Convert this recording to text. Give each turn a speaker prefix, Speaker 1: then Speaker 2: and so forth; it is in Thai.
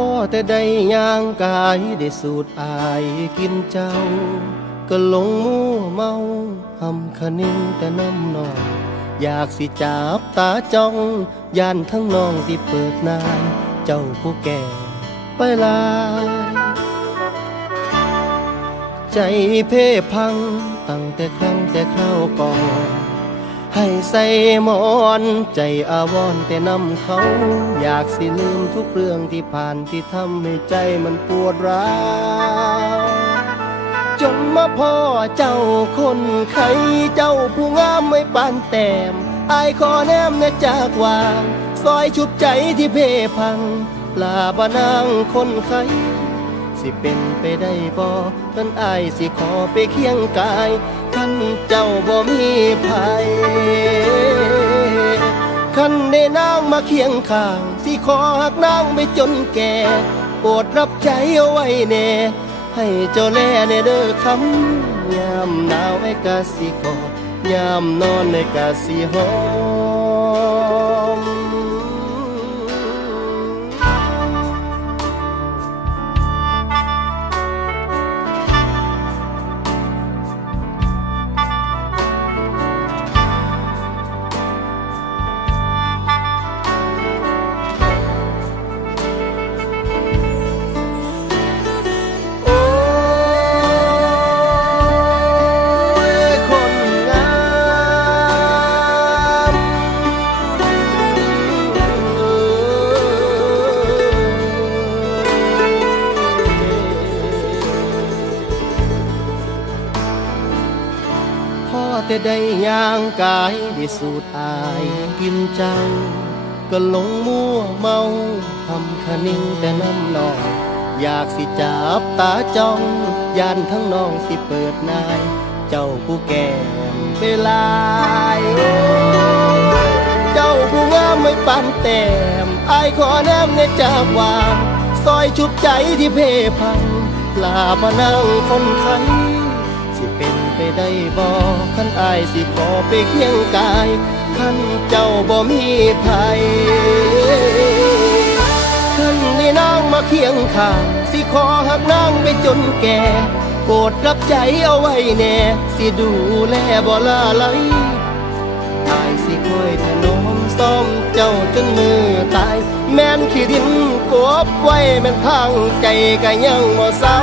Speaker 1: พ่อแต่ได้ย่างกายได้สูดอายกินเจ้า ก็หลงมั่วเมาหำคะนิ่งแต่น้ำนองอยากสิจับตาจ้องยานทั้งน้องสิเปิดนายเจ้าผู้แก่ไปลายใจเพ่พังตั้งแต่ครั้งแต่คราวก่อน ให้ใส่มอนใจอาวรณ์แต่นำเขา อยากสิลืมทุกเรื่องที่ผ่านที่ทำให้ใจมันปวดร้าวจนมาพ่อเจ้าคนไข้เจ้าผู้งามไม่ปานแต้มอายขอแนมเนจากวางซอยชุบใจที่เพพัง ลาบานางคนไข้สิเป็นไปได้บ่ท่านอายสิขอไปเคียงกาย ขันเจ้าบ่มีภัยขันได้นางมาเคียงข้างสิขอหักนางไปจนแก่โปรดรับใจเอาไว้แน่ให้เจ้าแลในเด้อคำยามหนาวไอ้กาสิกอดยามนอนไอ้กาสิหอ พ่อแต่ได้ย่างกายได้สูดอายกินเจ้า ก็หลงมั่วเมาทำคนิ่งแต่น้ำนองอยากสิจับตาจ้องยานทั้งน้องสิเปิดนาย เจ้าผู้แก่เวลาเจ้าผู้งามไม่ปานแต้มอายขอแนมในจากวางซอยชุบใจที่เพพังลามานั่งคนไข้สิเป็นไปได้บ่ ขันอายสิขอไปเคียงกายขันเจ้าบ่มีภัยท่านนี่นางมาเคียงข้างสิขอหักนางไปจนแก่โปรดรับใจเอาไว้แน่ สิดูแลบ่ลาไหลอายสิคอยถนอมซ่อมเจ้าจนมือตาย แม่นขี้ดินกบไว้แม่นทางใจก็ยังบ่เศร้า